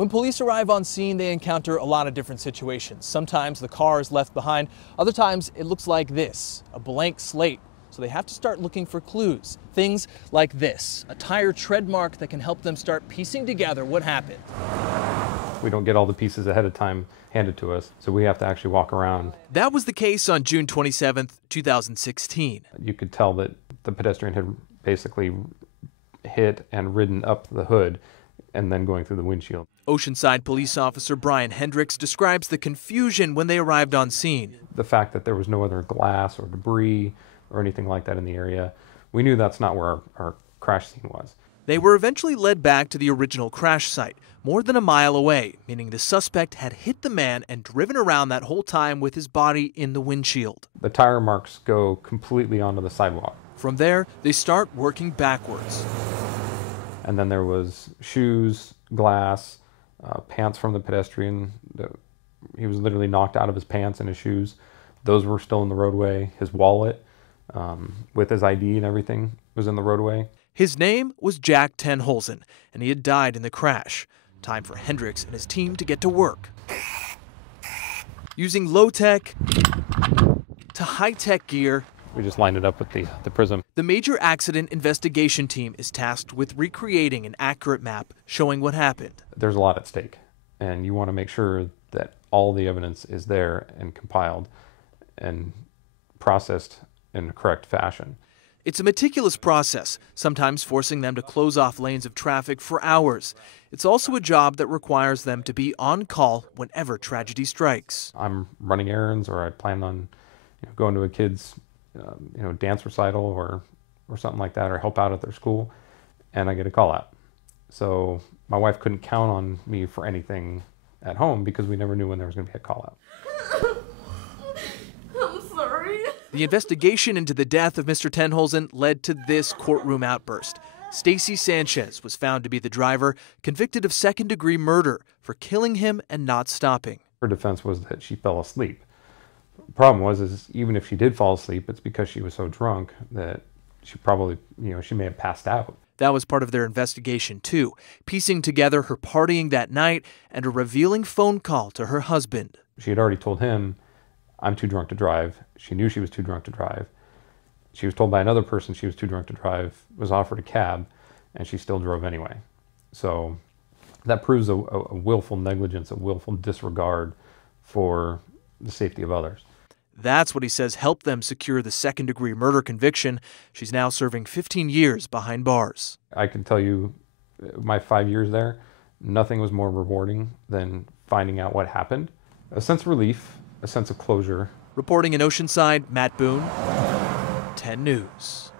When police arrive on scene, they encounter a lot of different situations. Sometimes the car is left behind. Other times it looks like this, a blank slate. So they have to start looking for clues. Things like this, a tire tread mark that can help them start piecing together what happened. We don't get all the pieces ahead of time handed to us, so we have to actually walk around. That was the case on June 27th, 2016. You could tell that the pedestrian had basically hit and ridden up the hood and then going through the windshield. Oceanside police officer Brian Hendricks describes the confusion when they arrived on scene. The fact that there was no other glass or debris or anything like that in the area, we knew that's not where our crash scene was. They were eventually led back to the original crash site, more than a mile away, meaning the suspect had hit the man and driven around that whole time with his body in the windshield. The tire marks go completely onto the sidewalk. From there, they start working backwards. And then there was shoes, glass, pants from the pedestrian. He was literally knocked out of his pants and his shoes. Those were still in the roadway. His wallet, with his ID and everything, was in the roadway. His name was Jack Tenholzen, and he had died in the crash. Time for Hendricks and his team to get to work. Using low-tech to high-tech gear, We just lined it up with the prism. the Major Accident Investigation Team is tasked with recreating an accurate map showing what happened. There's a lot at stake, and you want to make sure that all the evidence is there and compiled and processed in a correct fashion. It's a meticulous process, sometimes forcing them to close off lanes of traffic for hours. It's also a job that requires them to be on call whenever tragedy strikes. I'm running errands, or I plan on going to a kid's dance recital or something like that, or help out at their school, and I get a call out. So my wife couldn't count on me for anything at home because we never knew when there was going to be a call out. The investigation into the death of Mr. Tenholzen led to this courtroom outburst. Stacy Sanchez was found to be the driver, convicted of second-degree murder for killing him and not stopping. Her defense was that she fell asleep. The problem is even if she did fall asleep, it's because she was so drunk that she probably, she may have passed out. That was part of their investigation, too, piecing together her partying that night and a revealing phone call to her husband. She had already told him, "I'm too drunk to drive." She knew she was too drunk to drive. She was told by another person she was too drunk to drive, was offered a cab, and she still drove anyway. So that proves a willful negligence, a willful disregard for the safety of others. That's what he says helped them secure the second-degree murder conviction. She's now serving 15 years behind bars. I can tell you, my 5 years there, nothing was more rewarding than finding out what happened. A sense of relief, a sense of closure. Reporting in Oceanside, Matt Boone, 10 News.